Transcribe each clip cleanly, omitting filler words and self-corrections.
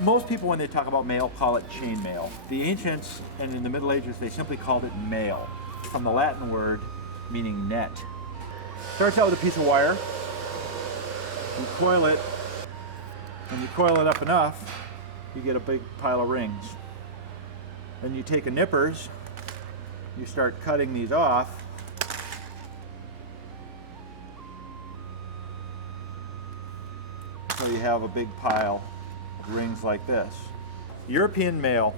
Most people, when they talk about mail, call it chain mail. The ancients and in the Middle Ages, they simply called it mail, from the Latin word meaning net. Starts out with a piece of wire. You coil it. When you coil it up enough, you get a big pile of rings. Then you take a nippers, you start cutting these off. So you have a big pile of rings like this. European mail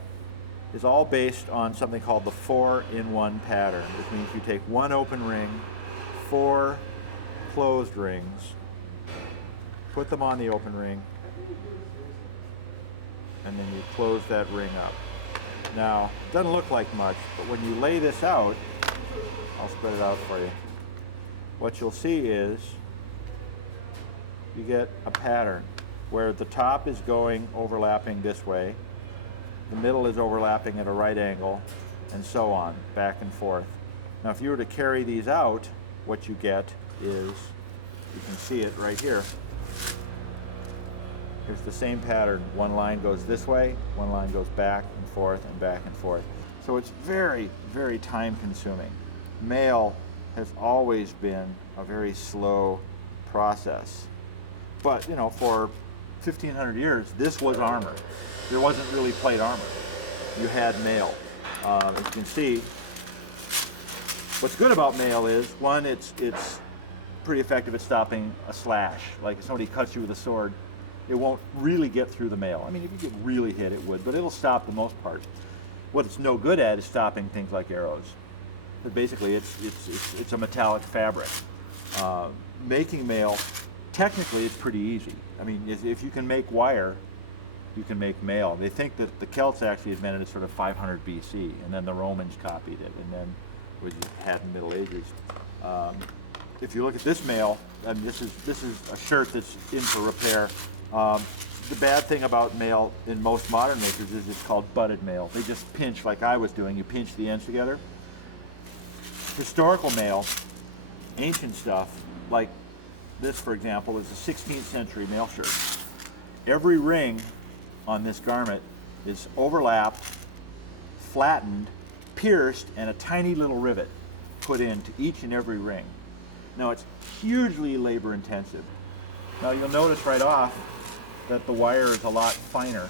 is all based on something called the 4-in-1 pattern, which means you take one open ring, 4 closed rings, put them on the open ring, and then you close that ring up. Now, it doesn't look like much, but when you lay this out, I'll spread it out for you. What you'll see is you get a pattern where the top is going overlapping this way, the middle is overlapping at a right angle, and so on, back and forth. Now, if you were to carry these out, what you get is, you can see it right here. Here's the same pattern. One line goes this way, one line goes back and forth and back and forth. So it's very, very time consuming. Mail has always been a very slow process. But, you know, for 1,500 years, this was armor. There wasn't really plate armor. You had mail. As you can see, what's good about mail is, one, it's pretty effective at stopping a slash. Like if somebody cuts you with a sword, it won't really get through the mail. I mean, if you get really hit, it would, but it'll stop the most part. What it's no good at is stopping things like arrows. But basically, it's a metallic fabric. Making mail, technically, it's pretty easy. I mean, if you can make wire, you can make mail. They think that the Celts actually invented it sort of 500 BC, and then the Romans copied it, and then what you had in the Middle Ages. If you look at this mail, I mean, this is a shirt that's in for repair. The bad thing about mail in most modern makers is it's called butted mail. They just pinch like I was doing. You pinch the ends together. Historical mail, ancient stuff, like this, for example, is a 16th century mail shirt. Every ring on this garment is overlapped, flattened, pierced, and a tiny little rivet put into each and every ring. Now, it's hugely labor intensive. Now, you'll notice right off that the wire is a lot finer.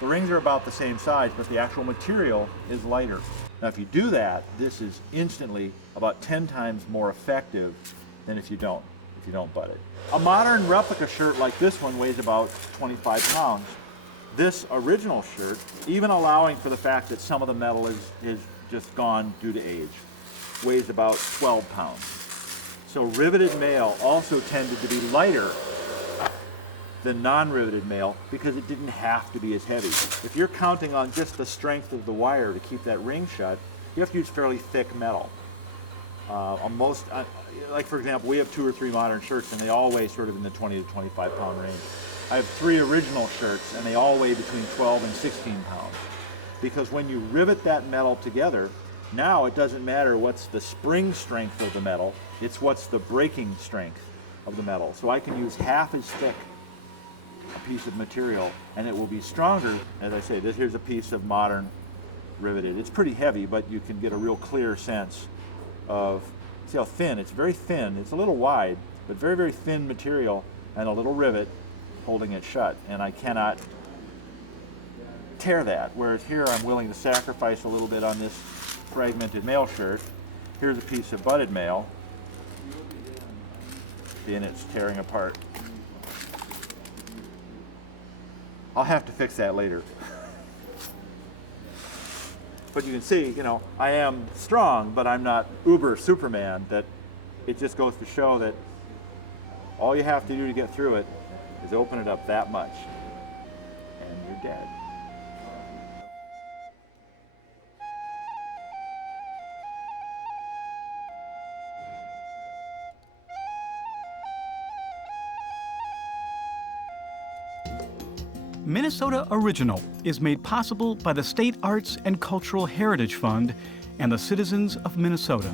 The rings are about the same size, but the actual material is lighter. Now, if you do that, this is instantly about 10 times more effective than if you don't butt it. A modern replica shirt like this one weighs about 25 pounds. This original shirt, even allowing for the fact that some of the metal is just gone due to age, weighs about 12 pounds. So riveted mail also tended to be lighter than non-riveted mail because it didn't have to be as heavy. If you're counting on just the strength of the wire to keep that ring shut, you have to use fairly thick metal. Like for example, we have 2 or 3 modern shirts and they all weigh sort of in the 20 to 25 pound range. I have 3 original shirts and they all weigh between 12 and 16 pounds. Because when you rivet that metal together, now it doesn't matter what's the spring strength of the metal, it's what's the breaking strength of the metal. So I can use half as thick a piece of material and it will be stronger. As I say, here's a piece of modern riveted. It's pretty heavy, but you can get a real clear sense of, see how thin, it's very thin. It's a little wide, but very, very thin material and a little rivet holding it shut. And I cannot tear that. Whereas here I'm willing to sacrifice a little bit on this fragmented mail shirt. Here's a piece of butted mail. See, and it's tearing apart. I'll have to fix that later. But you can see, you know, I am strong, but I'm not uber Superman. That it just goes to show that all you have to do to get through it is open it up that much, and you're dead. Minnesota Original is made possible by the State Arts and Cultural Heritage Fund and the citizens of Minnesota.